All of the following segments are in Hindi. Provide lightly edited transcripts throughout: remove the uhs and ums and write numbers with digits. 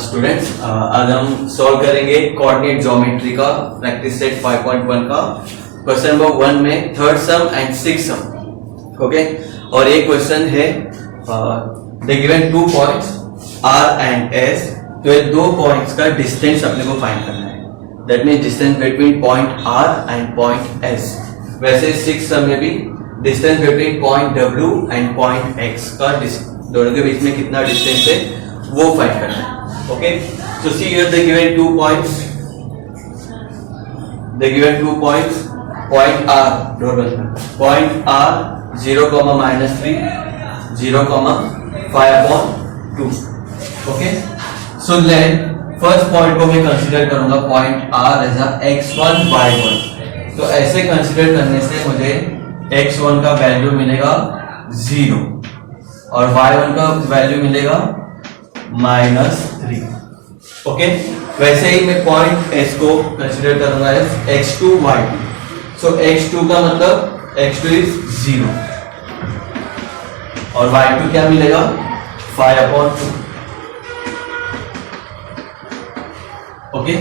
स्टूडेंट्स, आज हम सॉल्व करेंगे कोऑर्डिनेट ज्योमेट्री का प्रैक्टिस सेट 5.1 का क्वेश्चन नंबर 1 में third some and six some. Okay, और एक क्वेश्चन है they given 2 points R and S। तो ये 2 पॉइंट्स का डिस्टेंस अपने को फाइंड करना है। That means distance between point R and point S। वैसे सिक्स सम में भी distance between point W and point X का दोनों के बीच में कितना डिस्टेंस है वो फाइंड करना है। Okay, so see here they given 2 points. They given 2 points. Point R, point R 0, -3, 0, 5/2. Okay, so let first point को मैं कंसीडर करूंगा point R as a x1 y1। तो ऐसे कंसीडर करने से मुझे x1 का वैल्यू मिलेगा 0 और y1 का वैल्यू मिलेगा -3। ओके, वैसे ही मैं पॉइंट S को कंसीडर करूंगा एज x2 y2। सो x2 का मतलब x2 इज 0 और y2 क्या मिलेगा 5/2। Okay,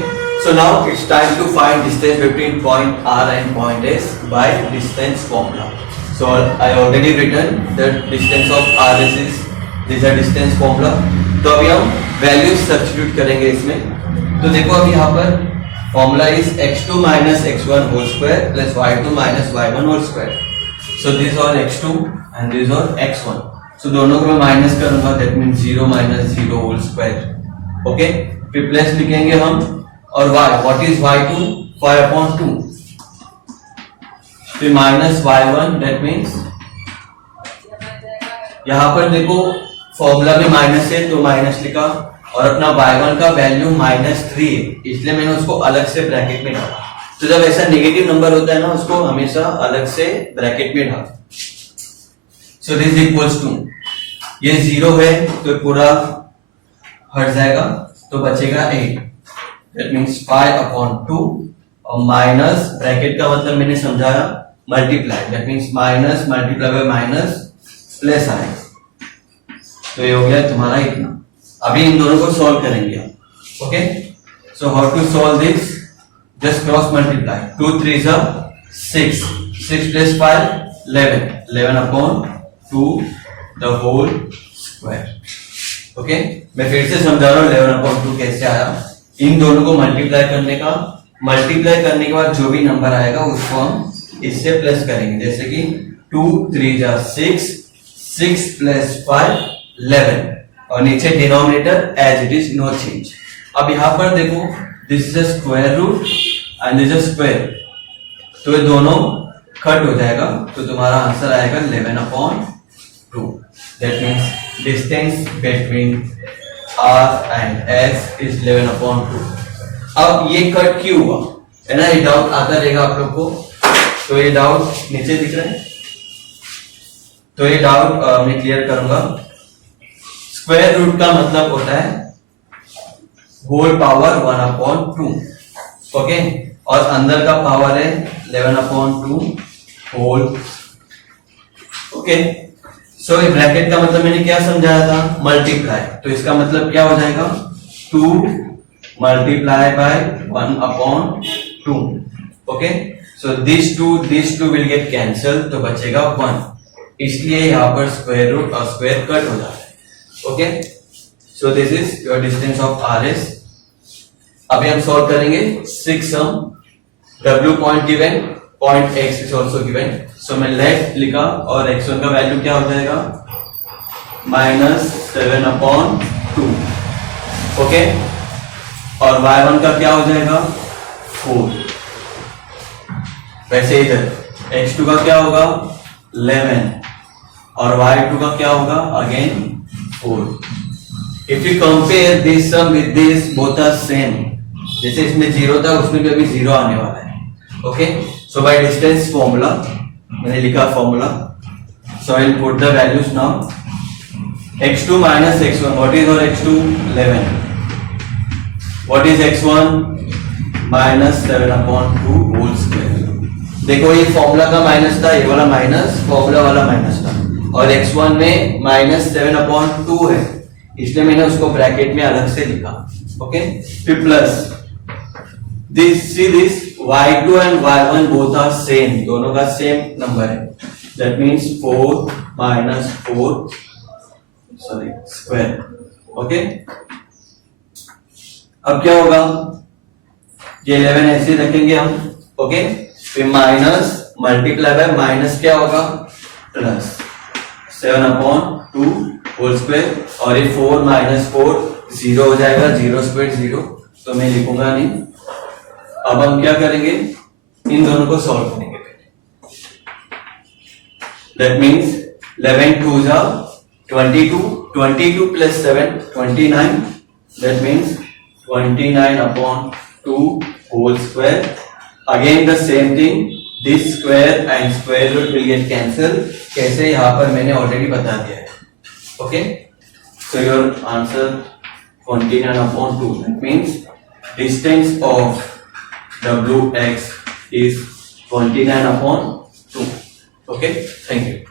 so now it's time to find distance between point R and point S by distance formula. So I already written the distance of RS is this a distance formula. तो अभी हम वैल्यूज सब्स्टिट्यूट करेंगे इसमें। तो देखो अभी यहाँ पर formula is x2 - x1 whole square plus y2 - y1 whole square. So this और x2 एंड दिस और x1। सो दोनों को मैं माइनस करूंगा, that means 0 - 0 whole square. Okay, फिर प्लस लिखेंगे हम और y, व्हाट इज y2 5/2, फिर -y1, दैट मींस यहाँ पर देखो फॉर्मूला में माइनस है तो माइनस लिखा और अपना y1 का वैल्यू -3 है, इसलिए मैंने उसको अलग से ब्रैकेट में डाला। तो जब ऐसा नेगेटिव नंबर होता है ना, उसको हमेशा अलग से ब्रैकेट में डाल। सो दिस इक्वल्स टू, ये 0 है तो पूरा हट जाएगा तो बचेगा 8, दैट मींस 5/2 और माइनस ब्रैकेट का मतलब मैंने समझाया multiply, that means minus multiply by minus plus आएगा। तो ये हो गया तुम्हारा इतना। अभी इन दोनों को सॉल्व करेंगे हम। Okay, so how to solve this, just cross multiply. 2 3 6, 6 + 5 11, 11/2 the whole square. Okay, मैं फिर से समझा रहा हूँ 11/2 कैसे आया। इन दोनों को मल्टीप्लाई करने के बाद जो भी नंबर आएगा उसको हम इससे प्लस करेंगे। जैसे कि 2 3 6, 6 + 5 11 और नीचे denominator as it is, no change. अब यहां पर देखो this is a square root and this is a square, तो ये दोनों कट हो जाएगा तो तुम्हारा आंसर आएगा 11/2। That means distance between R and S is 11/2। अब ये कट क्यों हुआ है ना, ये डाउट आता रहेगा आप लोग को। तो ये डाउट नीचे दिख रहा है, तो ये डाउट मैं क्लियर करूंगा। स्क्वायर रूट का मतलब होता है होल पावर 1/2। ओके, और अंदर का पावर है 11/2 होल। ओके, सो ये ब्रैकेट का मतलब मैंने क्या समझाया था, मल्टीप्लाई। तो इसका मतलब क्या हो जाएगा 2 multiply by 1/2। Okay, so this 2 will get cancel, तो बचेगा 1। इसलिए यहाँ पर स्क्वायर रूट और स्क्वायर कट हो जाता है। Okay, so this is your distance of RS। अभी हम सॉल्व करेंगे 6 sum. W point given, point X is also given. So मैं लेट लिखा और x1 का वैल्यू क्या हो जाएगा -7/2। ओके, और y1 का क्या हो जाएगा 4। वैसे इधर x2 का क्या होगा 11 और y2 का क्या होगा again 4। If you compare this sum with this, both are same. जैसे इसमें 0 था उसमें भी अभी 0 आने वाला है। ओके, सो बाय डिस्टेंस फॉर्मूला मैंने लिखा formula. So I will put the values now. x2 - x1, what is और x2 11, what is x1 -7/2 whole square, देखो ये फॉर्मूला का माइनस था, ये वाला माइनस, फॉर्मूला वाला माइनस था, और x1 में -7/2 है, इसलिए मैंने उसको ब्रैकेट में अलग से लिखा। ओके, फिर plus this, see this, y2 and y1 both are same, दोनों का सेम नंबर है, दैट मींस 4 - 4 स्क्वायर। ओके, अब क्या होगा, ये 11 ऐसे रखेंगे हम। ओके, फिर माइनस मल्टीप्लाई बाय माइनस क्या होगा, प्लस 7/2 होल स्क्वायर, और ये 4 - 4 0 हो जाएगा, 0 स्क्वायर 0, तो मैं लिखूंगा नहीं। अब हम क्या करेंगे, इन दोनों को सॉल्व करेंगे। दैट मीन्स 11 2 जा 22, 22 plus 7 29, that means 29/2 whole square. Again the same thing, this square and square root will get cancelled. कैसे, यहाँ पर मैंने ऑलरेडी बता दिया है। Okay, so your answer 29/2, that means distance of wx is 29/2. Okay, thank you.